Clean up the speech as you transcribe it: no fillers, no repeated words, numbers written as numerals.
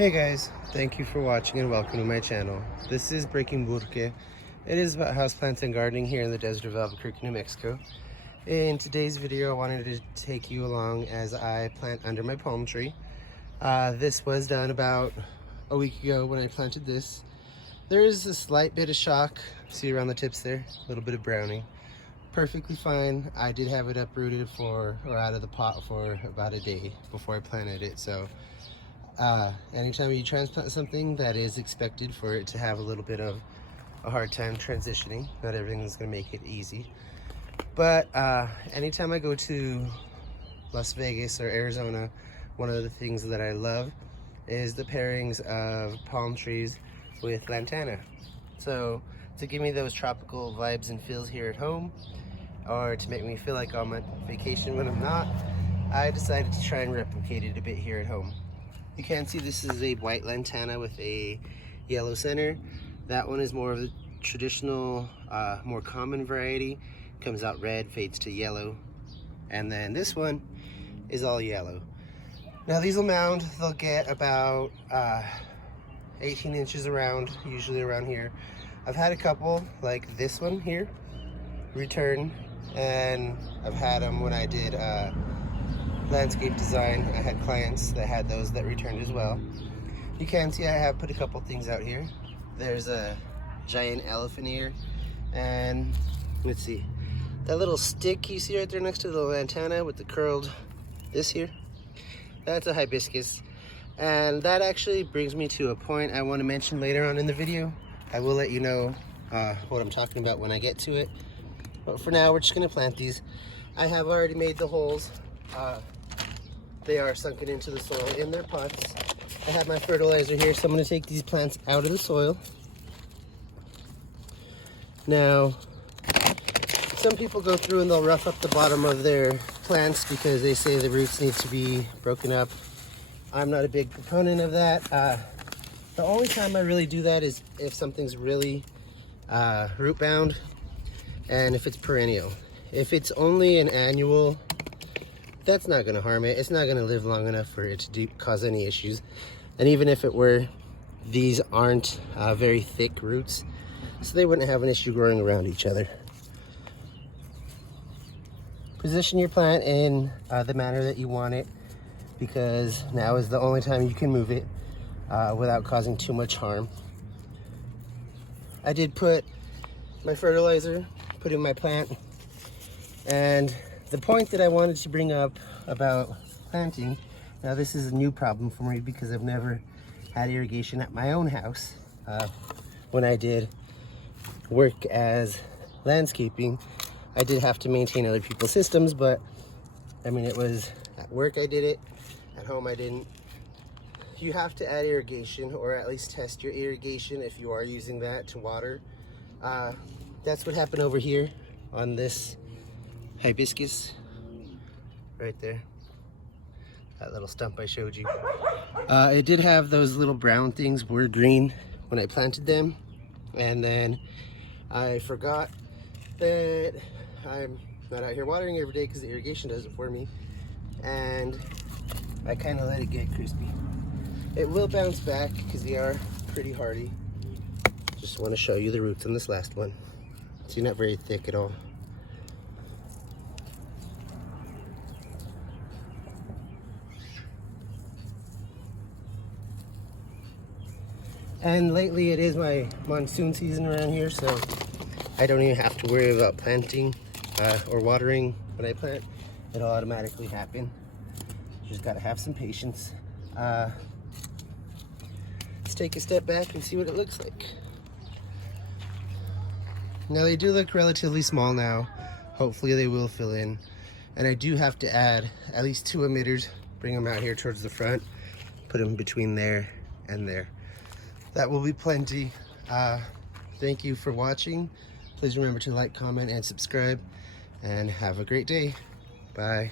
Hey guys, thank you for watching and welcome to my channel. This is Breaking Burke. It is about houseplants and gardening here in the desert of Albuquerque, New Mexico. In today's video, I wanted to take you along as I plant under my palm tree. This was done about a week ago when I planted this. There is a slight bit of shock, see around the tips there, a little bit of browning. Perfectly fine. I did have it uprooted out of the pot for about a day before I planted it. So anytime you transplant something, that is expected for it to have a little bit of a hard time transitioning. Not everything is going to make it easy. But anytime I go to Las Vegas or Arizona, one of the things that I love is the pairings of palm trees with lantana. So to give me those tropical vibes and feels here at home, or to make me feel like I'm on vacation when I'm not, I decided to try and replicate it a bit here at home. You can see this is a white lantana with a yellow center. That one is more of the traditional, more common variety. Comes out red, fades to yellow. And then this one is all yellow. Now these will mound, they'll get about 18 inches around, usually around here. I've had a couple, like this one here, return, and I've had them when I did landscape design. I had clients that had those that returned as well. You can see I have put a couple things out here. There's a giant elephant ear, and let's see, that little stick you see right there next to the lantana with the curled this here, that's a hibiscus. And that actually brings me to a point I want to mention later on in the video. I will let you know what I'm talking about when I get to it. But for now, we're just going to plant these. I have already made the holes. They are sunken into the soil in their pots. I have my fertilizer here, so I'm going to take these plants out of the soil. Now, some people go through and they'll rough up the bottom of their plants because they say the roots need to be broken up. I'm not a big proponent of that. The only time I really do that is if something's really root bound and if it's perennial. If it's only an annual, that's not going to harm it. It's not going to live long enough for it to cause any issues. And even if it were, these aren't very thick roots, so they wouldn't have an issue growing around each other. Position your plant in the manner that you want it, because now is the only time you can move it without causing too much harm. I did put my fertilizer, put in my plant, and the point that I wanted to bring up about planting, now this is a new problem for me because I've never had irrigation at my own house. When I did work as landscaping, I did have to maintain other people's systems, but I mean, it was at work I did it, at home I didn't. You have to add irrigation, or at least test your irrigation if you are using that to water. That's what happened over here on this hibiscus right there, that little stump I showed you. It did have those little brown things were green when I planted them, and then I forgot that I'm not out here watering every day because the irrigation does it for me, and I kind of let it get crispy. It will bounce back because they are pretty hardy. Just want to show you the roots on this last one. See, not very thick at all. And lately it is my monsoon season around here, so I don't even have to worry about planting or watering when I plant. It'll automatically happen. Just gotta have some patience. Let's take a step back and see what it looks like. Now they do look relatively small now. Hopefully they will fill in. And I do have to add at least 2 emitters, bring them out here towards the front, put them between there and there. That will be plenty. Thank you for watching. Please remember to like, comment, and subscribe, and have a great day. Bye.